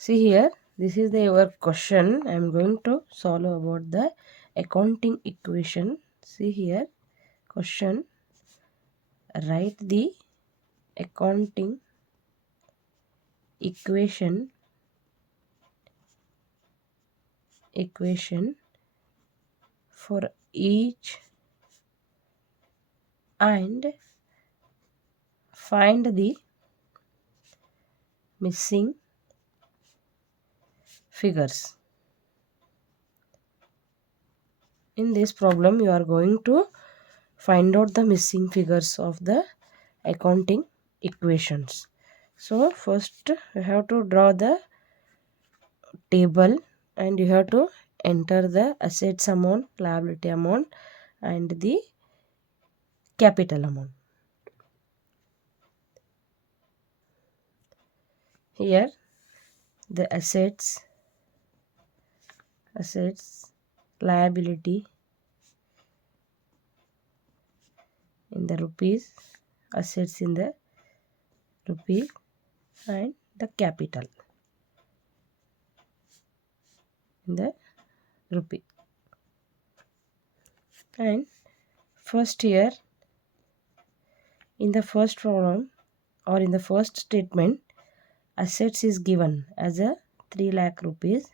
See here, this is your question. I am going to solve about the accounting equation. See here, question. Write the accounting equation for each and find the missing figures. In this problem, you are going to find out the missing figures of the accounting equations. So first you have to draw the table and you have to enter the assets amount, liability amount and the capital amount. Here the assets, liability in the rupees, assets in the rupee and the capital in the rupee. And first here in the first problem or in the first statement, assets is given as a 3 lakh rupees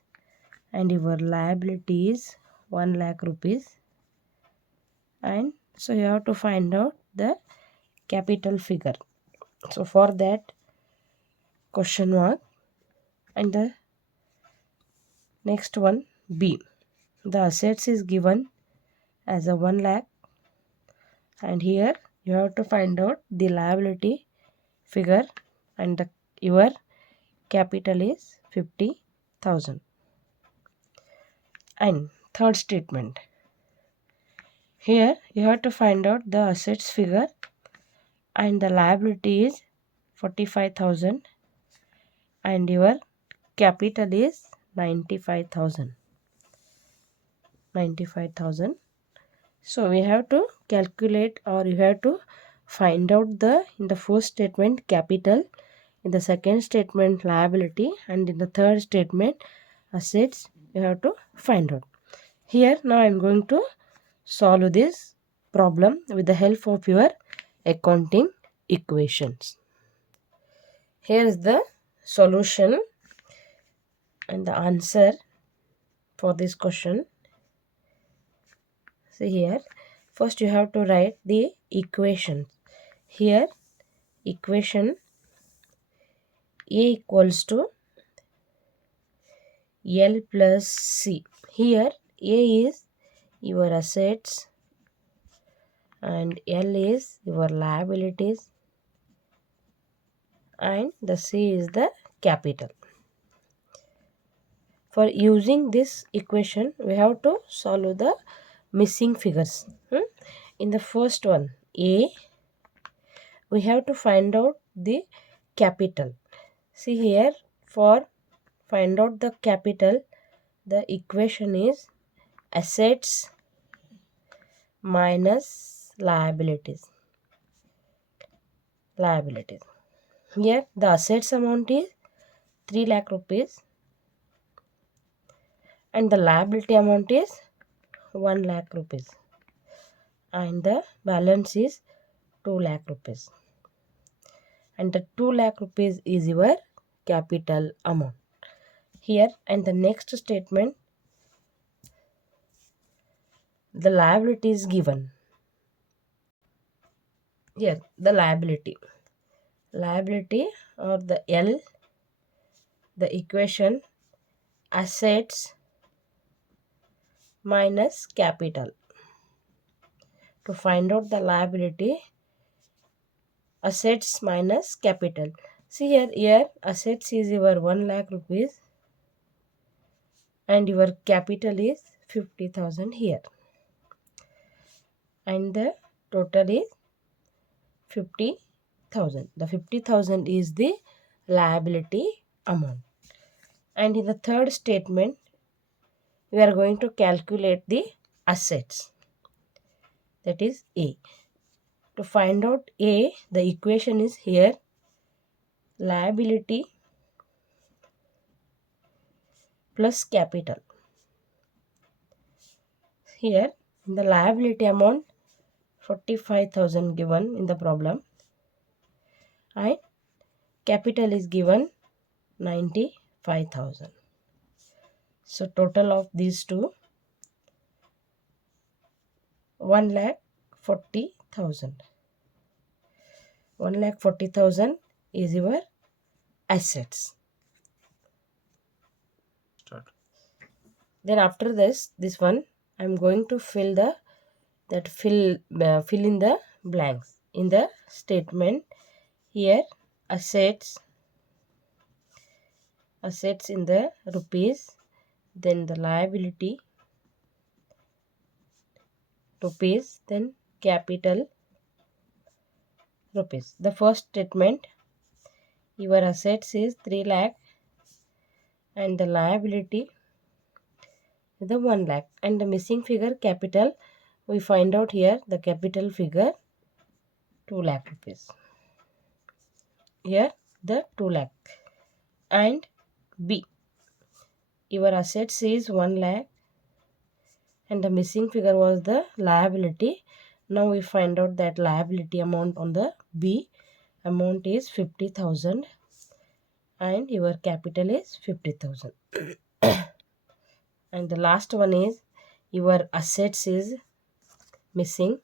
and your liability is 1 lakh rupees, and so you have to find out the capital figure. So for that, question mark. And the next one, B, the assets is given as a 1 lakh and here you have to find out the liability figure and your capital is 50,000. And third statement, here you have to find out the assets figure and the liability is 45,000 and your capital is 95,000. So we have to calculate, or you have to find out the in the first statement capital, in the second statement liability and in the third statement assets. You have to find out. Here now I am going to solve this problem with the help of your accounting equations. Here is the solution and the answer for this question. See here, first you have to write the equation. Here equation A equals to L plus C. Here A is your assets and L is your liabilities and the C is the capital. For using this equation, we have to solve the missing figures. In the first one, A, we have to find out the capital. See here, for find out the capital, the equation is assets minus liabilities. Here the assets amount is 3 lakh rupees and the liability amount is 1 lakh rupees and the balance is 2 lakh rupees and the 2 lakh rupees is your capital amount. Here and the next statement, the liability is given. Here the liability or the L, the equation assets minus capital. To find out the liability, assets minus capital. See here assets is your 1 lakh rupees and your capital is 50,000 here and the total is 50,000. The 50,000 is the liability amount. And in the third statement, we are going to calculate the assets, that is A. To find out A, the equation is here liability plus capital. Here the liability amount 45,000 given in the problem and capital is given 95,000. So total of these two 1,40,000. 1,40,000 is your assets. Start. Then after this one I'm going to fill in the blanks in the statement. Here assets in the rupees, then the liability rupees, then capital rupees. The first statement, your assets is 3 lakh and the liability is the 1 lakh, and the missing figure capital we find out here, the capital figure 2 lakh rupees. Here the 2 lakh. And B, your assets is 1 lakh and the missing figure was the liability. Now we find out that liability amount on the B amount is 50,000 and your capital is 50,000. And the last one is your assets is missing.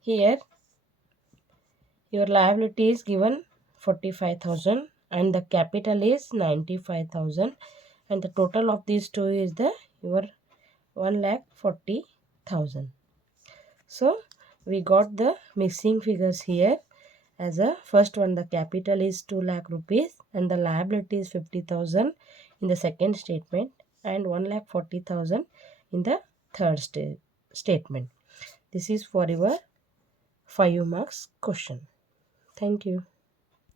Here your liability is given 45,000 and the capital is 95,000, and the total of these two is your 1,40,000. So we got the missing figures here. As a first one, the capital is 2 lakh rupees and the liability is 50,000 in the second statement and 1,40,000 in the third statement. This is for your 5 marks question. Thank you.